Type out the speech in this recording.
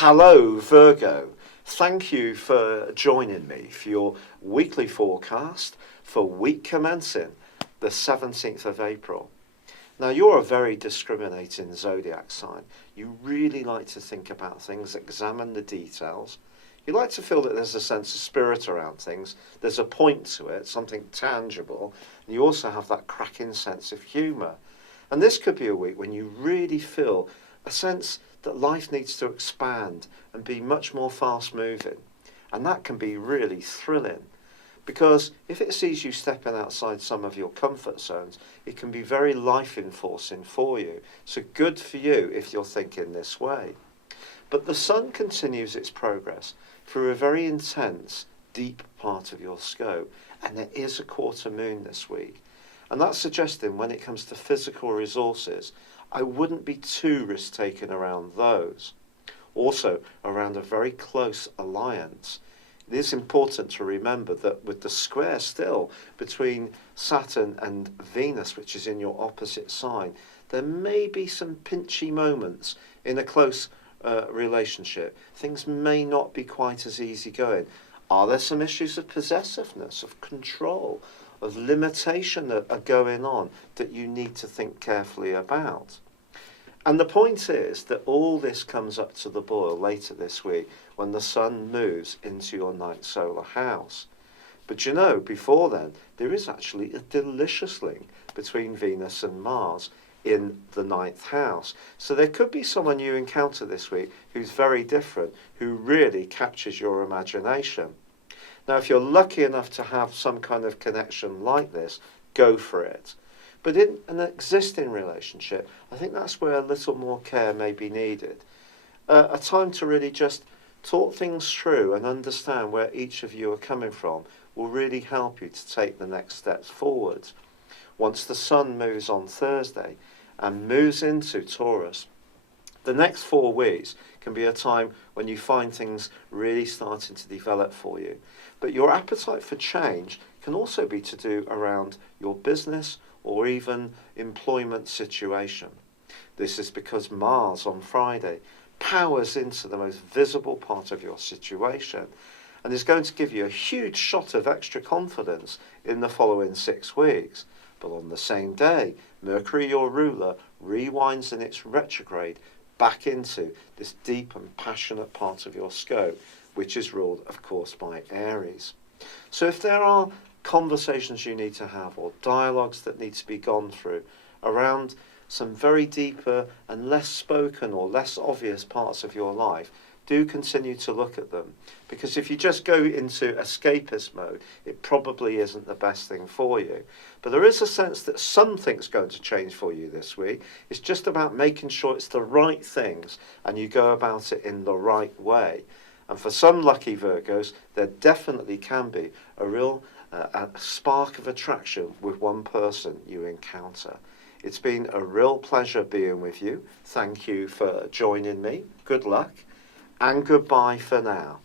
Hello, Virgo. Thank you for joining me for your weekly forecast for week commencing the 17th of April. Now, you're a very discriminating zodiac sign. You really like to think about things, examine the details. You like to feel that there's a sense of spirit around things. There's a point to it, something tangible. And you also have that cracking sense of humour. And this could be a week when you really feel a sense that life needs to expand and be much more fast moving. And that can be really thrilling, because if it sees you stepping outside some of your comfort zones, it can be very life enforcing for you. So good for you if you're thinking this way. But the sun continues its progress through a very intense, deep part of your scope, and there is a quarter moon this week. And that's suggesting when it comes to physical resources, I wouldn't be too risk taken around those. Also, around a very close alliance, it is important to remember that with the square still between Saturn and Venus, which is in your opposite sign, there may be some pinchy moments in a close relationship. Things may not be quite as easy going. Are there some issues of possessiveness, of control, of limitation that are going on that you need to think carefully about? And the point is that all this comes up to the boil later this week when the sun moves into your ninth solar house. But you know, before then, there is actually a delicious link between Venus and Mars in the ninth house. So there could be someone you encounter this week who's very different, who really captures your imagination. Now, if you're lucky enough to have some kind of connection like this, go for it. But in an existing relationship, I think that's where a little more care may be needed. A time to really just talk things through and understand where each of you are coming from will really help you to take the next steps forward. Once the sun moves on Thursday and moves into Taurus, the next 4 weeks can be a time when you find things really starting to develop for you. But your appetite for change can also be to do around your business or even employment situation. This is because Mars on Friday powers into the most visible part of your situation and is going to give you a huge shot of extra confidence in the following 6 weeks. But on the same day, Mercury, your ruler, rewinds in its retrograde back into this deep and passionate part of your scope, which is ruled, of course, by Aries. So if there are conversations you need to have or dialogues that need to be gone through around some very deeper and less spoken or less obvious parts of your life, do continue to look at them. Because if you just go into escapist mode, it probably isn't the best thing for you. But there is a sense that something's going to change for you this week. It's just about making sure it's the right things and you go about it in the right way. And for some lucky Virgos, there definitely can be a real a spark of attraction with one person you encounter. It's been a real pleasure being with you. Thank you for joining me. Good luck and goodbye for now.